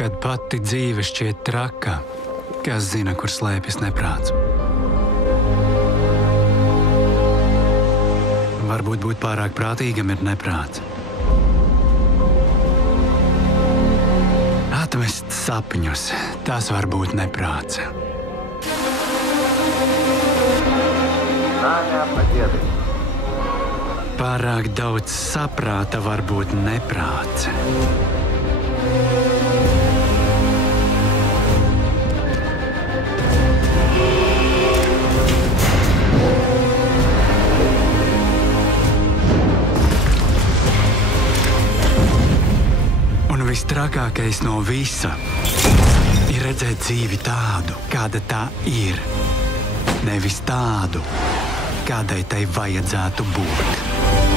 Kad pati dzīve šķiet traka, kas zina, kur slēpjas neprāts. Varbūt būt pārāk prātīgam ir neprāts. Atmest sapņus, tas var būt neprāts. Pārāk daudz saprāta var būt neprāts. Un vistrakākais no visa ir redzēt dzīvi tādu, kāda tā ir. Nevis tādu, kādai tai vajadzētu būt.